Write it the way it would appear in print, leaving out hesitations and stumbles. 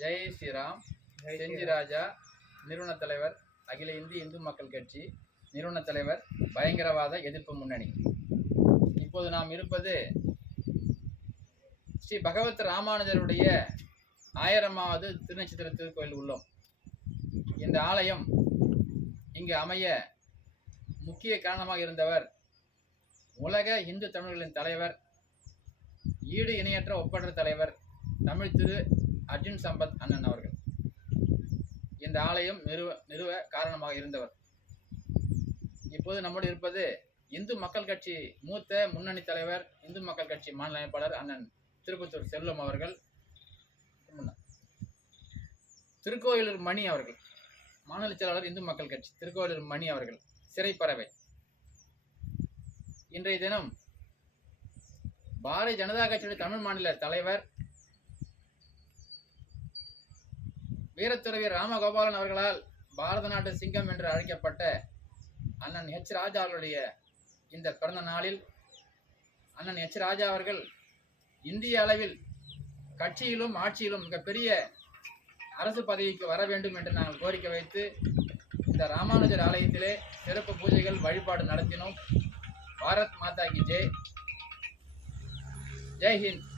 ஜெய் ஸ்ரீராம். செஞ்சி ராஜா, நிறுவன தலைவர், அகில இந்திய இந்து மக்கள் கட்சி நிறுவன தலைவர், பயங்கரவாத எதிர்ப்பு முன்னணி. இப்போது நாம் இருப்பது ஸ்ரீ பகவத் ராமானுஜருடைய 1000வது திருநட்சத்திர திருக்கோயில் உள்ளோம். இந்த ஆலயம் இங்கு அமைய முக்கிய காரணமாக இருந்தவர் உலக இந்து தமிழர்களின் தலைவர், ஈடு இணையற்ற ஒப்பற்ற தலைவர், தமிழ் திரு அர்ஜுன் சம்பத் அண்ணன் அவர்கள் இந்த ஆலயம் நிறுவ காரணமாக இருந்தவர். இப்போது நம்முடைய இருப்பது இந்து மக்கள் கட்சி மூத்த முன்னணி தலைவர், இந்து மக்கள் கட்சி மாநில அமைப்பாளர் அண்ணன் திருப்பத்தூர் செல்வம் அவர்கள், திருக்கோயிலூர் மணி அவர்கள் மாநில செயலாளர், இந்து மக்கள் கட்சி திருக்கோயிலூர் மணி அவர்கள் சிறைப்பறவை. இன்றைய தினம் பாரதிய ஜனதா கட்சியுடைய தமிழ் மாநில தலைவர் வீரத்துறவி ராமகோபாலன் அவர்களால் பாரத நாட்டு சிங்கம் என்று அழைக்கப்பட்ட அண்ணன் எச் ராஜா அவர்களுடைய இந்த பிறந்த நாளில் அண்ணன் எச் ராஜா அவர்கள் இந்திய அளவில் கட்சியிலும் ஆட்சியிலும் மிகப்பெரிய அரசு பதவிக்கு வர வேண்டும் என்று நாங்கள் கோரிக்கை வைத்து இந்த ராமானுஜர் ஆலயத்திலே சிறப்பு பூஜைகள் வழிபாடு நடத்தினோம். பாரத் மாதா கி ஜெய். ஜெய் ஹிந்த்.